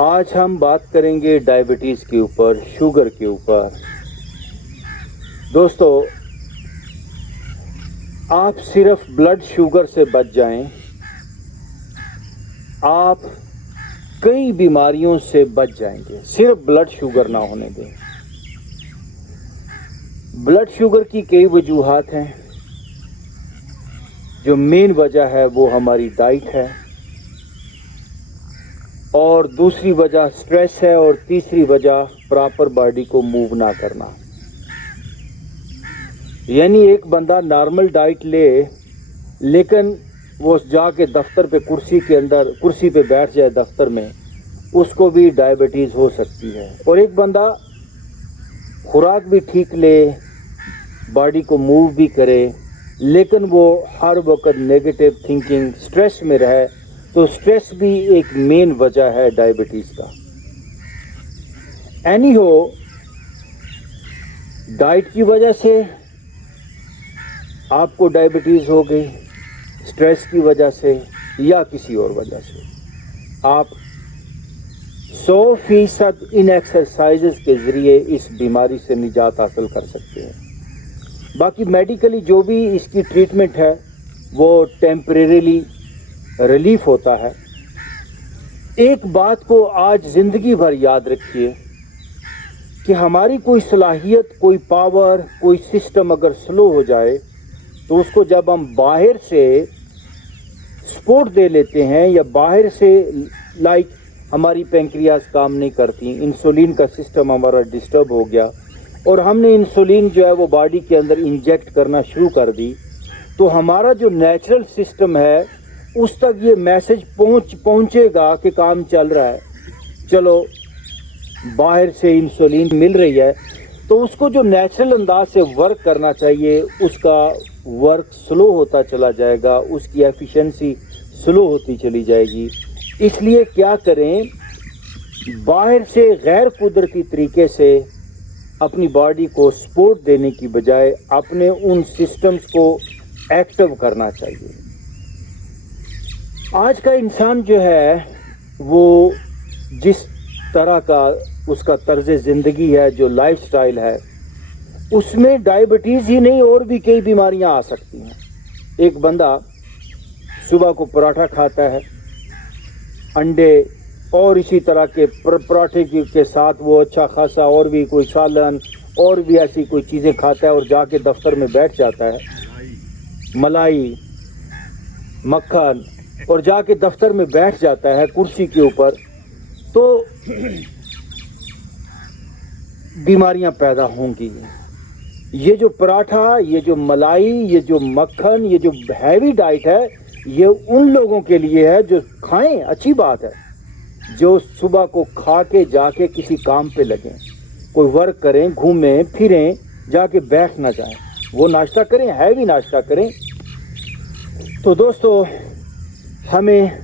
आज हम बात करेंगे डायबिटीज़ के ऊपर, शुगर के ऊपर। दोस्तों, आप सिर्फ ब्लड शुगर से बच जाएं, आप कई बीमारियों से बच जाएंगे। सिर्फ ब्लड शुगर ना होने दें। ब्लड शुगर की कई वजूहात हैं। जो मेन वजह है वो हमारी डाइट है, और दूसरी वजह स्ट्रेस है, और तीसरी वजह प्रॉपर बॉडी को मूव ना करना। यानी एक बंदा नॉर्मल डाइट ले, लेकिन वो जाके दफ्तर पे कुर्सी पे बैठ जाए दफ्तर में, उसको भी डायबिटीज़ हो सकती है। और एक बंदा खुराक भी ठीक ले, बॉडी को मूव भी करे, लेकिन वो हर वक्त नेगेटिव थिंकिंग, स्ट्रेस में रहे, तो स्ट्रेस भी एक मेन वजह है डायबिटीज़ का। एनी हो, डाइट की वजह से आपको डायबिटीज़ हो गई, स्ट्रेस की वजह से या किसी और वजह से, आप 100% इन एक्सरसाइजेस के ज़रिए इस बीमारी से निजात हासिल कर सकते हैं। बाकी मेडिकली जो भी इसकी ट्रीटमेंट है वो टेम्परेरीली रिलीफ होता है। एक बात को आज ज़िंदगी भर याद रखिए कि हमारी कोई सलाहियत, कोई पावर, कोई सिस्टम अगर स्लो हो जाए, तो उसको जब हम बाहर से सपोर्ट दे लेते हैं, या बाहर से लाइक हमारी पेंक्रियाज काम नहीं करती, इंसुलिन का सिस्टम हमारा डिस्टर्ब हो गया, और हमने इंसुलिन जो है वो बॉडी के अंदर इंजेक्ट करना शुरू कर दी, तो हमारा जो नेचुरल सिस्टम है उस तक ये मैसेज पहुंचेगा कि काम चल रहा है, चलो बाहर से इंसुलिन मिल रही है, तो उसको जो नेचुरल अंदाज से वर्क करना चाहिए उसका वर्क स्लो होता चला जाएगा, उसकी एफिशिएंसी स्लो होती चली जाएगी। इसलिए क्या करें, बाहर से गैर कुदरती तरीके से अपनी बॉडी को सपोर्ट देने की बजाय अपने उन सिस्टम्स को एक्टिव करना चाहिए। आज का इंसान जो है वो जिस तरह का उसका तर्ज ज़िंदगी है, जो लाइफस्टाइल है, उसमें डायबिटीज़ ही नहीं और भी कई बीमारियां आ सकती हैं। एक बंदा सुबह को पराठा खाता है, अंडे और इसी तरह के पराठे के साथ वो अच्छा खासा और भी कोई सालन और भी ऐसी कोई चीज़ें खाता है, और जाके दफ्तर में बैठ जाता है, मलाई, मक्खन, और जाके दफ्तर में बैठ जाता है कुर्सी के ऊपर, तो बीमारियां पैदा होंगी। ये जो पराठा, ये जो मलाई, ये जो मक्खन, ये जो हैवी डाइट है, ये उन लोगों के लिए है जो खाएं, अच्छी बात है, जो सुबह को खा के जाके किसी काम पे लगें, कोई वर्क करें, घूमें फिरें, जाके बैठ ना जाएं, वो नाश्ता करें, हैवी नाश्ता करें। तो दोस्तों, हमें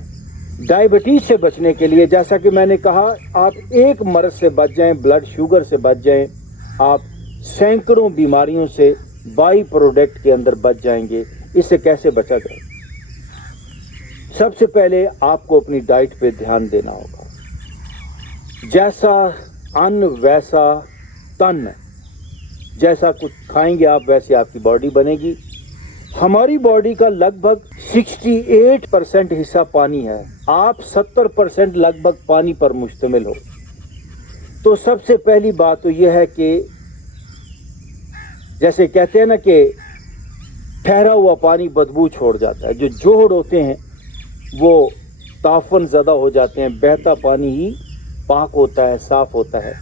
डायबिटीज़ से बचने के लिए, जैसा कि मैंने कहा, आप एक मर्ज़ से बच जाएं, ब्लड शुगर से बच जाएं, आप सैकड़ों बीमारियों से बाई प्रोडक्ट के अंदर बच जाएंगे। इससे कैसे बचा जाए? सबसे पहले आपको अपनी डाइट पे ध्यान देना होगा। जैसा अन्न वैसा तन, जैसा कुछ खाएंगे आप वैसे आपकी बॉडी बनेगी। हमारी बॉडी का लगभग 68% हिस्सा पानी है, आप 70% लगभग पानी पर मुश्तमिल हो। तो सबसे पहली बात तो यह है कि जैसे कहते हैं ना कि ठहरा हुआ पानी बदबू छोड़ जाता है, जो जोड़ होते हैं वो ताफन ज़्यादा हो जाते हैं, बहता पानी ही पाक होता है, साफ होता है।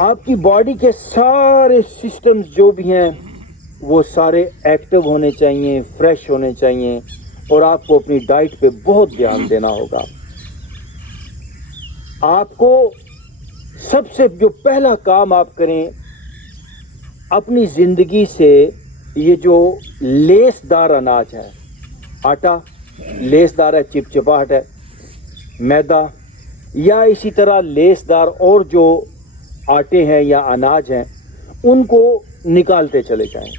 आपकी बॉडी के सारे सिस्टम्स जो भी हैं वो सारे एक्टिव होने चाहिए, फ्रेश होने चाहिए, और आपको अपनी डाइट पे बहुत ध्यान देना होगा। आपको सबसे जो पहला काम आप करें, अपनी ज़िंदगी से ये जो लेसदार अनाज है, आटा लेसदार है, चिपचिपाहट है, मैदा या इसी तरह लेसदार और जो आटे हैं या अनाज हैं, उनको निकालते चले जाएं।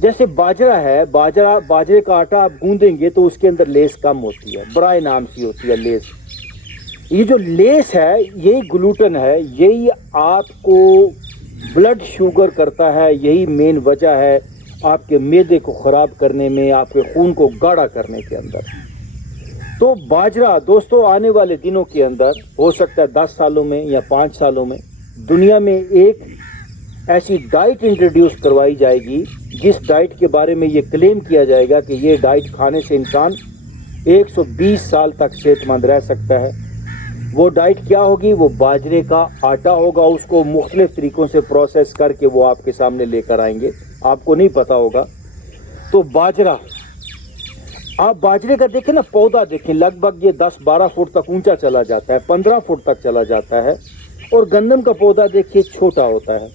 जैसे बाजरा है, बाजरे का आटा आप गूंदेंगे तो उसके अंदर लेस कम होती है, ब्राई नाम सी होती है लेस। ये जो लेस है यही ग्लूटेन है, यही आपको ब्लड शुगर करता है, यही मेन वजह है आपके मैदे को ख़राब करने में, आपके खून को गाढ़ा करने के अंदर। तो बाजरा दोस्तों आने वाले दिनों के अंदर हो सकता है 10 सालों में या 5 सालों में दुनिया में एक ऐसी डाइट इंट्रोड्यूस करवाई जाएगी जिस डाइट के बारे में ये क्लेम किया जाएगा कि ये डाइट खाने से इंसान 120 साल तक सेहतमंद रह सकता है। वो डाइट क्या होगी? वो बाजरे का आटा होगा, उसको मुख्तलिफ तरीक़ों से प्रोसेस करके वो आपके सामने लेकर आएंगे, आपको नहीं पता होगा। तो बाजरा, आप बाजरे का देखें ना, पौधा देखें, लगभग ये 10-12 फुट तक ऊंचा चला जाता है, 15 फुट तक चला जाता है। और गंदम का पौधा देखिए छोटा होता है।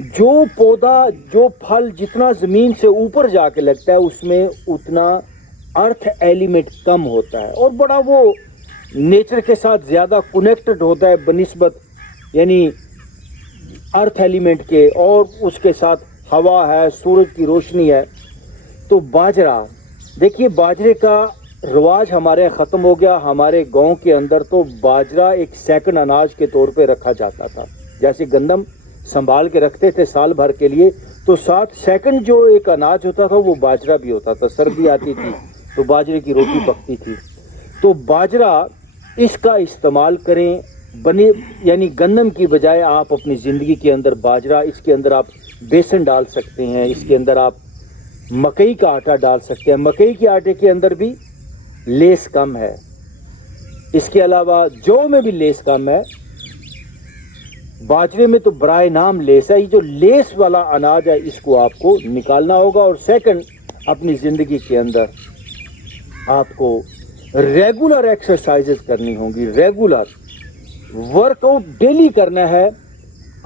जो पौधा, जो फल जितना ज़मीन से ऊपर जाके लगता है उसमें उतना अर्थ एलिमेंट कम होता है और बड़ा वो नेचर के साथ ज़्यादा कनेक्टेड होता है बनिस्बत यानी अर्थ एलिमेंट के, और उसके साथ हवा है, सूरज की रोशनी है। तो बाजरा देखिए, बाजरे का रिवाज हमारे ख़त्म हो गया। हमारे गांव के अंदर तो बाजरा एक सेकंड अनाज के तौर पे रखा जाता था। जैसे गंदम संभाल के रखते थे साल भर के लिए, तो 7 सेकंड जो एक अनाज होता था वो बाजरा भी होता था। सर्दी आती थी तो बाजरे की रोटी पकती थी। तो बाजरा, इसका इस्तेमाल करें बने, यानी गंदम की बजाय आप अपनी ज़िंदगी के अंदर बाजरा, इसके अंदर आप बेसन डाल सकते हैं, इसके अंदर आप मकई का आटा डाल सकते हैं। मकई के आटे के अंदर भी लेस कम है, इसके अलावा जौ में भी लेस कम है, बाजरे में तो बराए नाम लेस है। ये जो लेस वाला अनाज है इसको आपको निकालना होगा। और सेकंड, अपनी ज़िंदगी के अंदर आपको रेगुलर एक्सरसाइजेस करनी होंगी, रेगुलर वर्कआउट डेली करना है।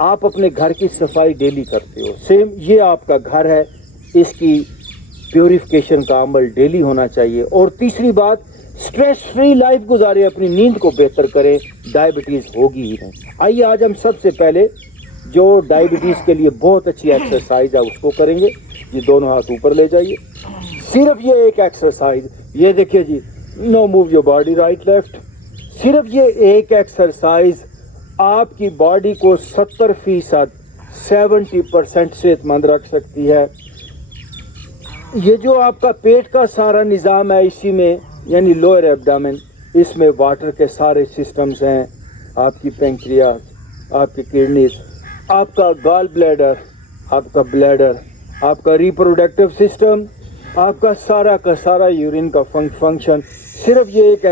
आप अपने घर की सफाई डेली करते हो, सेम ये आपका घर है, इसकी प्योरिफिकेशन का अमल डेली होना चाहिए। और तीसरी बात, स्ट्रेस फ्री लाइफ गुजारें, अपनी नींद को बेहतर करें, डायबिटीज़ होगी ही नहीं। आइए आज हम सबसे पहले जो डायबिटीज़ के लिए बहुत अच्छी एक्सरसाइज है उसको करेंगे। ये दोनों हाथ ऊपर ले जाइए, सिर्फ ये एक एक्सरसाइज, ये देखिए जी, no move your body right left. सिर्फ ये एक एक्सरसाइज आपकी बॉडी को 70% 70% सेहतमंद रख सकती है। ये जो आपका पेट का सारा निज़ाम है, इसी में यानी लोअर एब्डामेन, इसमें वाटर के सारे सिस्टम्स हैं, आपकी पेंक्रियास, आपकी किडनीज, आपका गॉल ब्लैडर, आपका ब्लैडर, आपका रिप्रोडक्टिव सिस्टम, आपका सारा का सारा यूरिन का फंक्शन। सिर्फ ये एक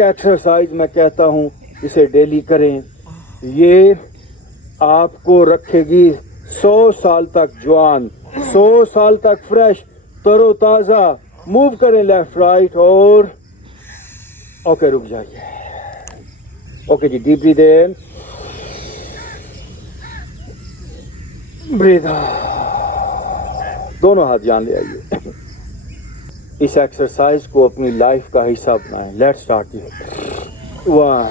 एक्सरसाइज मैं कहता हूँ, इसे डेली करें। ये आपको रखेगी 100 साल तक जवान, 100 साल तक फ्रेश, तरोताज़ा। मूव करें लेफ्ट राइट, और ओके रुक जाइए। ओके जी, डीप ब्रीथ इन, ब्रीथ आउट। दोनों हाथ जान ले आइए। इस एक्सरसाइज को अपनी लाइफ का हिस्सा बनाएं। Let's start. 1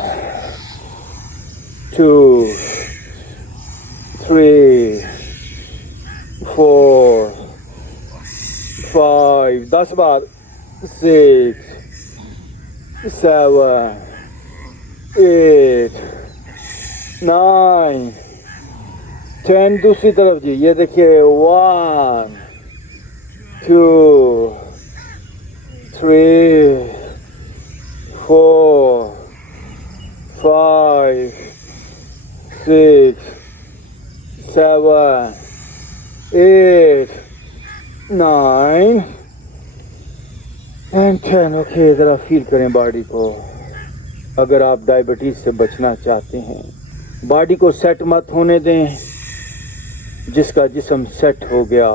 2 3 4 5, 10 बार, 6 7 8 9 10। दूसरी तरफ जी, ये देखिए, 1 2 3 4 5 6 7 8 9 and 10। ओके, ज़रा फील करें बॉडी को। अगर आप डायबिटीज़ से बचना चाहते हैं, बॉडी को सेट मत होने दें। जिसका जिस्म सेट हो गया,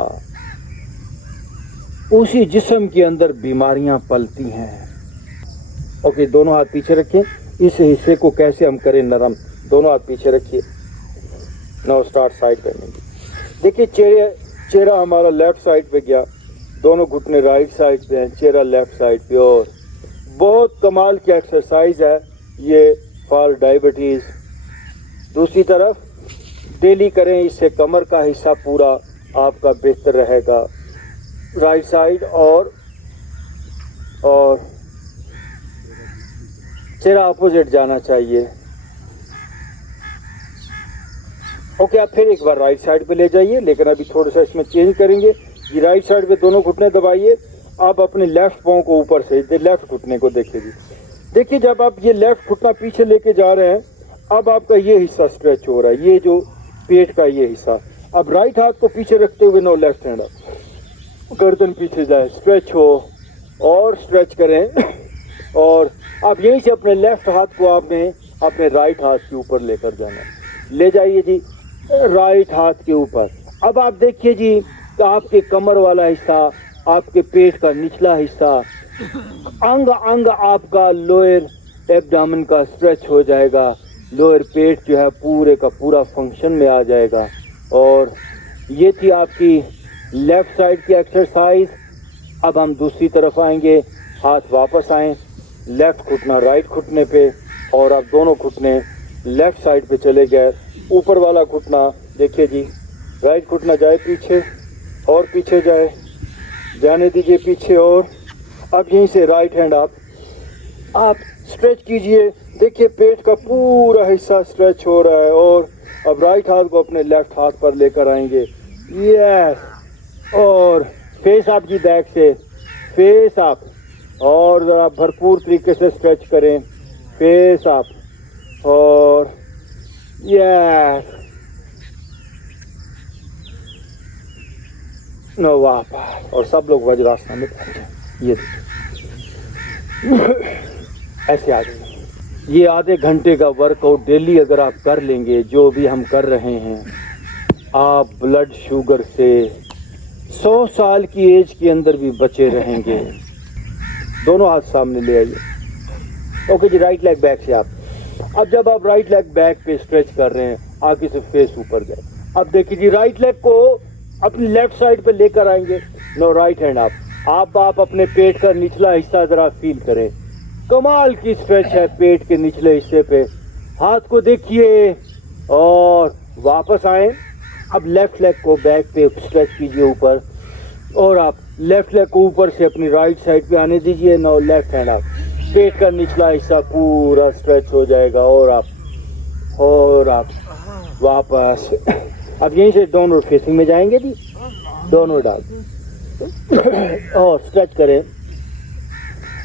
उसी जिस्म के अंदर बीमारियां पलती हैं। ओके, दोनों हाथ पीछे रखें। इस हिस्से को कैसे हम करें नरम, दोनों हाथ पीछे रखिए। नाउ स्टार्ट साइड करने की। देखिए, चेहरा हमारा लेफ्ट साइड पे गया, दोनों घुटने राइट साइड पे हैं, चेहरा लेफ्ट साइड पे। और बहुत कमाल की एक्सरसाइज है ये फॉर डायबिटीज़। दूसरी तरफ डेली करें, इससे कमर का हिस्सा पूरा आपका बेहतर रहेगा। राइट साइड और चेहरा अपोजिट जाना चाहिए। ओके, आप फिर एक बार राइट साइड पे ले जाइए, लेकिन अभी थोड़ा सा इसमें चेंज करेंगे। ये राइट साइड पे दोनों घुटने दबाइए। आप अपने लेफ्ट पाँव को ऊपर से लेफ्ट घुटने को देखिए जी। देखिए, जब आप ये लेफ्ट घुटना पीछे लेके जा रहे हैं, अब आपका ये हिस्सा स्ट्रेच हो रहा है, ये जो पेट का ये हिस्सा। अब राइट हाथ को पीछे रखते हुए नो लेफ्ट हैंड अप, गर्दन पीछे जाए, स्ट्रेच हो और स्ट्रेच करें। और अब यहीं से अपने लेफ्ट हाथ को आपने अपने राइट हाथ के ऊपर लेकर जाना है। ले जाइए जी राइट हाथ के ऊपर। अब आप देखिए जी, आपके कमर वाला हिस्सा, आपके पेट का निचला हिस्सा, अंग अंग आपका लोअर एब्डामन का स्ट्रेच हो जाएगा। लोअर पेट जो है पूरे का पूरा फंक्शन में आ जाएगा। और ये थी आपकी लेफ्ट साइड की एक्सरसाइज। अब हम दूसरी तरफ आएंगे। हाथ वापस आए, लेफ्ट घुटना राइट घुटने पे, और अब दोनों घुटने लेफ्ट साइड पे चले गए। ऊपर वाला घुटना देखिए जी, राइट घुटना जाए पीछे और पीछे जाए, जाने दीजिए पीछे। और अब यहीं से राइट हैंड आप स्ट्रेच कीजिए। देखिए पेट का पूरा हिस्सा स्ट्रेच हो रहा है। और अब राइट हाथ को अपने लेफ्ट हाथ पर लेकर आएंगे। यस, और फेस अप जी, बैक से फेस अप, और ज़रा भरपूर तरीके से स्ट्रेच करें। फेस अप और यस, नो वापस। और सब लोग वज्रासन में बैठ जाए। ये ऐसे आ जाइए। ये आधे घंटे का वर्कआउट डेली अगर आप कर लेंगे, जो भी हम कर रहे हैं, आप ब्लड शुगर से 100 साल की एज के अंदर भी बचे रहेंगे। दोनों हाथ सामने ले आइए। ओके जी, राइट लेग बैक से आप। अब जब आप राइट लेग बैक पे स्ट्रेच कर रहे हैं, आगे से फेस ऊपर जाए। अब देखिए जी, राइट लेग को अपनी लेफ्ट साइड पे लेकर आएंगे। नो राइट हैंड आप अपने पेट का निचला हिस्सा जरा फील करें। कमाल की स्ट्रेच है पेट के निचले हिस्से पे। हाथ को देखिए और वापस आए। अब लेफ्ट लेग को बैक पे स्ट्रेच कीजिए ऊपर, और आप लेफ्ट लेग को ऊपर से अपनी राइट साइड पे आने दीजिए। नो लेफ्ट हैंड पेट का निचला हिस्सा पूरा स्ट्रेच हो जाएगा। और आप वापस। अब यहीं से दोनों फेसिंग में जाएंगे जी, दोनों डाल और स्ट्रेच करें।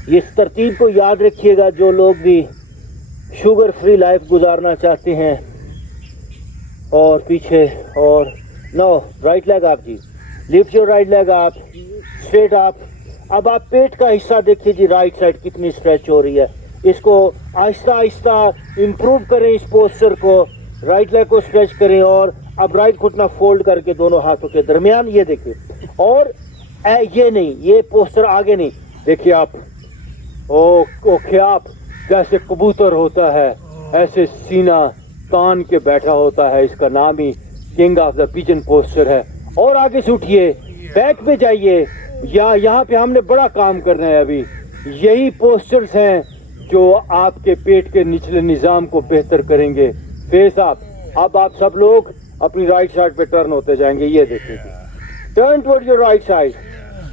इस तरतीब को याद रखिएगा, जो लोग भी शुगर फ्री लाइफ गुजारना चाहते हैं। और पीछे, और नो राइट लेग आप जी, लिफ्ट योर राइट लेग आप, स्ट्रेट आप। अब आप पेट का हिस्सा देखिए जी, राइट साइड कितनी स्ट्रेच हो रही है। इसको आहिस्ता आहिस्ता इम्प्रूव करें इस पोस्चर को। राइट लेग को स्ट्रेच करें, और अब राइट घुटना फोल्ड करके दोनों हाथों के दरमियान, ये देखिए। और ये नहीं, ये पोस्चर आगे नहीं, देखिए आप ओके, आप जैसे कबूतर होता है ऐसे सीना तान के बैठा होता है। इसका नाम ही king of the pigeon posture है। और आगे से उठिए, बैक पे जाइए। यहाँ पे हमने बड़ा काम करना है अभी। यही पोस्चर्स हैं जो आपके पेट के निचले निज़ाम को बेहतर करेंगे। Face up. अब आप सब लोग अपनी राइट साइड पे टर्न होते जाएंगे। ये देखिए, turn toward your right side,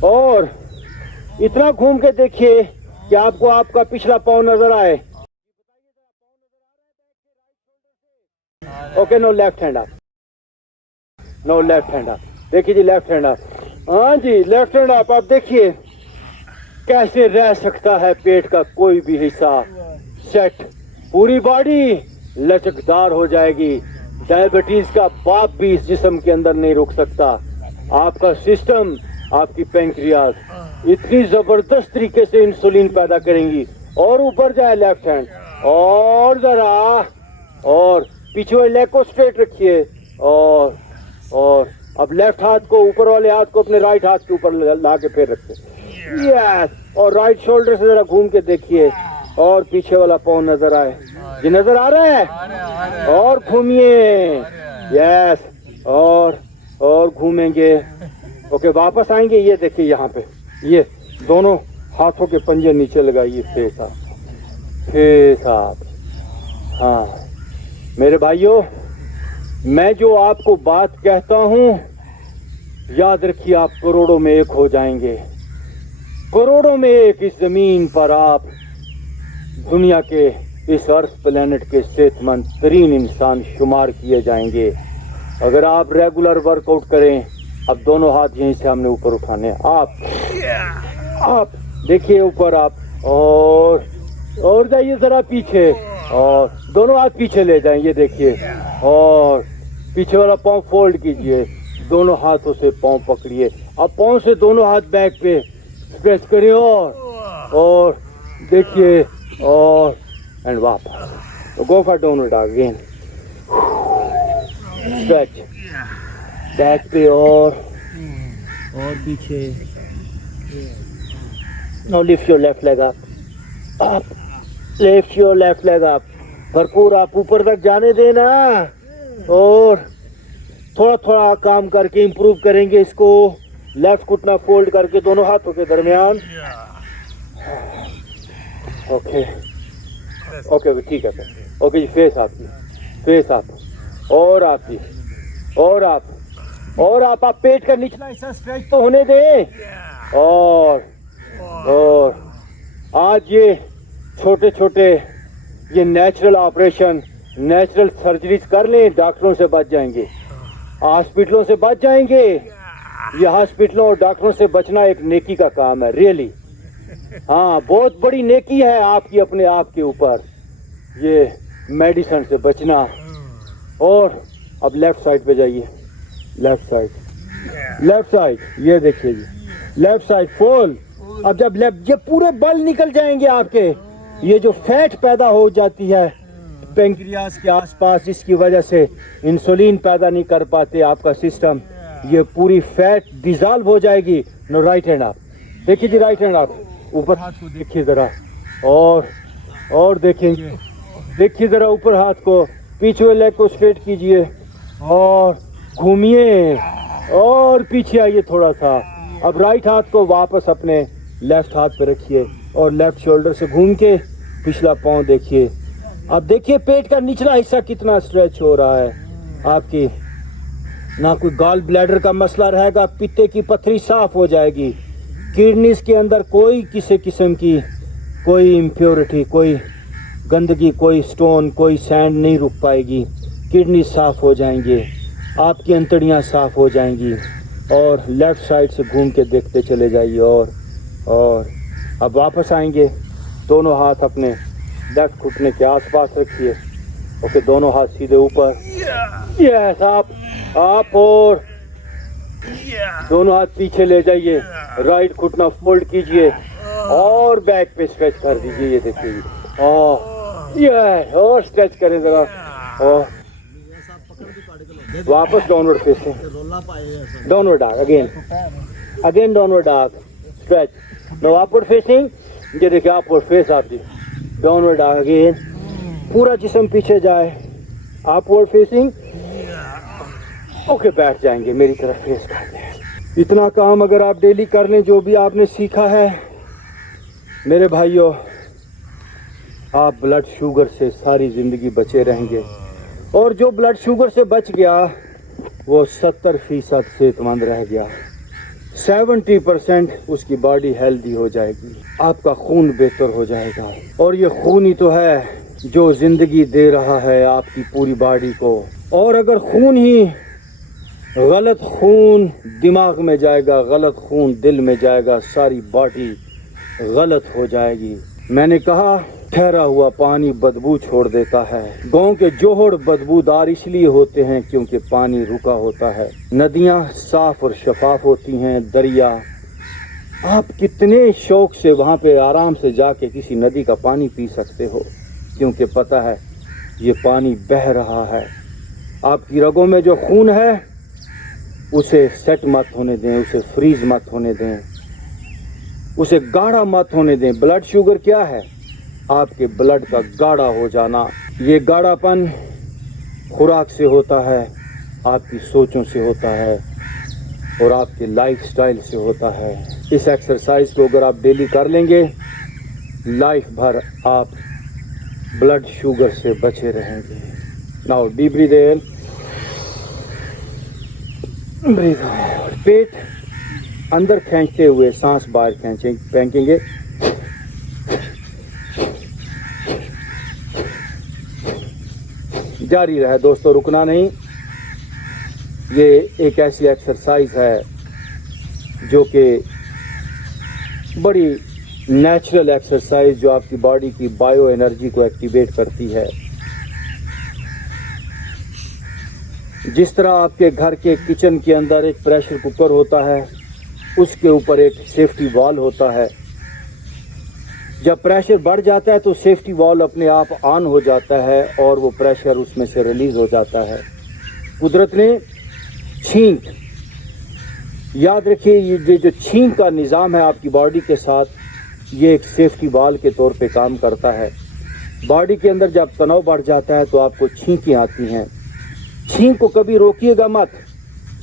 और इतना घूम के देखिए कि आपको आपका पिछला पाँव नजर आए। Okay, no left hand up, no left hand up. देखिए जी, लेफ्ट हैंड अप। हाँ जी, लेफ्ट हैंड अप। आप देखिए कैसे रह सकता है पेट का कोई भी हिस्सा सेट। पूरी बॉडी लचकदार हो जाएगी। डायबिटीज का बाप भी इस जिस्म के अंदर नहीं रुक सकता। आपका सिस्टम, आपकी पैंक्रियाज इतनी जबरदस्त तरीके से इंसुलिन पैदा करेंगी। और ऊपर जाए लेफ्ट हैंड, और जरा, और पीछे वाले लेग को स्ट्रेट रखिए। और अब लेफ्ट हाथ को, ऊपर वाले हाथ को अपने राइट हाथ के ऊपर ला के फिर रखिए। यस, और राइट शोल्डर से जरा घूम के देखिए, और पीछे वाला पाँव नजर आए। ये नजर आ रहा है? और घूमिए। यस, और घूमेंगे। ओके, वापस आएंगे। ये देखिए यहाँ पे, ये दोनों हाथों के पंजे नीचे लगाइए। Face up, face up. हाँ मेरे भाइयों, मैं जो आपको बात कहता हूँ, याद रखिए, आप करोड़ों में एक हो जाएंगे। करोड़ों में एक इस जमीन पर आप दुनिया के इस अर्थ प्लेनेट के सेहतमंद तरीन इंसान शुमार किए जाएंगे अगर आप रेगुलर वर्कआउट करें। अब दोनों हाथ यहीं से हमने ऊपर उठाने हैं। आप देखिए ऊपर आप, और जाइए जरा पीछे, और दोनों हाथ पीछे ले जाएंगे। देखिए, और पीछे वाला पाँव फोल्ड कीजिए, दोनों हाथों से पाँव पकड़िए। अब पाँव से दोनों हाथ बैक पे स्ट्रेच करिए, और देखिए, और एंड वापस। Go for downward dog again. Stretch back पे, और पीछे। Now lift your left leg up, lift your left leg up. भरपूर आप ऊपर तक जाने देना, और थोड़ा थोड़ा काम करके इंप्रूव करेंगे इसको। लेफ्ट घुटना फोल्ड करके दोनों हाथों के दरमियान। ओके ओके ठीक है। ओके जी, फेस आपकी, फेस आप, और आपकी, और आप पेट का निचला हिस्सा स्ट्रेच तो होने दें। और आज ये छोटे छोटे ये नेचुरल ऑपरेशन, नेचुरल सर्जरीज कर लें, डॉक्टरों से बच जाएंगे, हॉस्पिटलों से बच जाएंगे। ये हॉस्पिटलों और डॉक्टरों से बचना एक नेकी का काम है, रियली। हाँ, बहुत बड़ी नेकी है आपकी अपने आप के ऊपर, ये मेडिसिन से बचना। और अब लेफ्ट साइड पे जाइए, लेफ्ट साइड, ये देखिए जी, लेफ्ट साइड फुल। अब जब लेफ्ट, ये पूरे बल निकल जाएंगे आपके। ये जो फैट पैदा हो जाती है पेंक्रियास के आसपास, जिसकी वजह से इंसुलिन पैदा नहीं कर पाते आपका सिस्टम, ये पूरी फैट डिजॉल्व हो जाएगी। नो, राइट हैंड आप, देखिए जी, राइट हैंड आप, ऊपर हाथ को देखिए जरा, और देखेंगे, देखिए जरा ऊपर हाथ को, पीछे लेग को स्ट्रेट कीजिए, और घूमिए, और पीछे आइए थोड़ा सा। अब राइट हाथ को वापस अपने लेफ्ट हाथ पे रखिए, और लेफ्ट शोल्डर से घूम के पिछला पाँव देखिए। अब देखिए पेट का निचला हिस्सा कितना स्ट्रेच हो रहा है आपकी। ना कोई गॉल ब्लैडर का मसला रहेगा, पित्ते की पथरी साफ हो जाएगी, किडनीज के अंदर कोई किसी किस्म की कोई इम्प्योरिटी, कोई गंदगी, कोई स्टोन, कोई सैंड नहीं रुक पाएगी। किडनी साफ हो जाएंगे, आपकी अंतड़ियाँ साफ हो जाएंगी। और लेफ्ट साइड से घूम के देखते चले जाइए, और अब वापस आएंगे। दोनों हाथ अपने लेफ्ट घुटने के आसपास रखिए। ओके, दोनों हाथ सीधे ऊपर, यस आप, और दोनों हाथ पीछे ले जाइए, राइट घुटना फोल्ड कीजिए, और बैक पे स्ट्रेच कर दीजिए। ये देखिए, और स्ट्रेच करें जरा, और वापस downward facing, downward dog again downward dog, stretch, no upward facing. ये देखिए अपवर्ड फेस आपकी, डाउनवर्ड डॉग अगेन, पूरा जिस्म पीछे जाए, अपवर्ड फेसिंग। ओके, बैठ जाएंगे, मेरी तरफ फेस करके। इतना काम अगर आप डेली कर लें, जो भी आपने सीखा है मेरे भाइयों, आप ब्लड शुगर से सारी ज़िंदगी बचे रहेंगे। और जो ब्लड शुगर से बच गया वो 70% सेहतमंद रह गया, 70% उसकी बॉडी हेल्दी हो जाएगी, आपका खून बेहतर हो जाएगा। और ये खून ही तो है जो ज़िंदगी दे रहा है आपकी पूरी बॉडी को। और अगर खून ही, गलत खून दिमाग में जाएगा, गलत खून दिल में जाएगा, सारी बॉडी गलत हो जाएगी। मैंने कहा ठहरा हुआ पानी बदबू छोड़ देता है। गांव के जोहड़ बदबूदार इसलिए होते हैं क्योंकि पानी रुका होता है। नदियां साफ और शफाफ होती हैं, दरिया, आप कितने शौक से वहां पे आराम से जाके किसी नदी का पानी पी सकते हो, क्योंकि पता है ये पानी बह रहा है। आपकी रगों में जो खून है उसे सेट मत होने दें, उसे फ्रीज मत होने दें, उसे गाढ़ा मत होने दें। ब्लड शुगर क्या है? आपके ब्लड का गाढ़ा हो जाना। ये गाढ़ापन खुराक से होता है, आपकी सोचों से होता है, और आपके लाइफस्टाइल से होता है। इस एक्सरसाइज को अगर आप डेली कर लेंगे, लाइफ भर आप ब्लड शुगर से बचे रहेंगे। नाउ डीप ब्रीथ इन, ब्रीथ आउट। पेट अंदर खींचते हुए सांस बाहर फेंकेंगे। जारी रहे दोस्तों, रुकना नहीं। ये एक ऐसी एक्सरसाइज है जो कि बड़ी नेचुरल एक्सरसाइज, जो आपकी बॉडी की बायो एनर्जी को एक्टिवेट करती है। जिस तरह आपके घर के किचन के अंदर एक प्रेशर कुकर होता है, उसके ऊपर एक सेफ्टी वॉल होता है। जब प्रेशर बढ़ जाता है तो सेफ्टी वॉल अपने आप ऑन हो जाता है और वो प्रेशर उसमें से रिलीज हो जाता है। कुदरत ने छींक, याद रखिए, ये जो छींक का निज़ाम है आपकी बॉडी के साथ, ये एक सेफ्टी वॉल के तौर पे काम करता है। बॉडी के अंदर जब तनाव बढ़ जाता है तो आपको छींकें आती हैं। छींक को कभी रोकिएगा मत,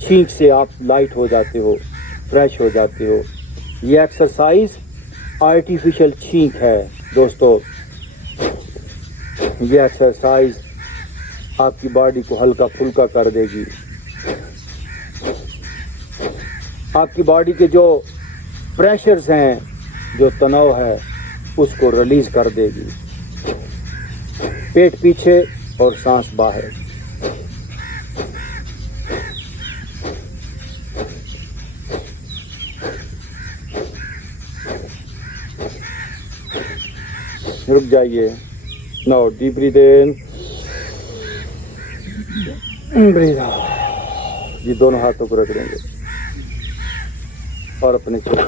छींक से आप लाइट हो जाते हो, फ्रेश हो जाते हो। ये एक्सरसाइज आर्टिफिशियल छींक है दोस्तों। ये एक्सरसाइज आपकी बॉडी को हल्का फुल्का कर देगी, आपकी बॉडी के जो प्रेशर्स हैं, जो तनाव है, उसको रिलीज कर देगी। पेट पीछे और सांस बाहर। रुक जाइए। नाउ डीप ब्रीथ इन, ब्रीथ आउट। ये दोनों हाथों को रख देंगे और अपने चेहरे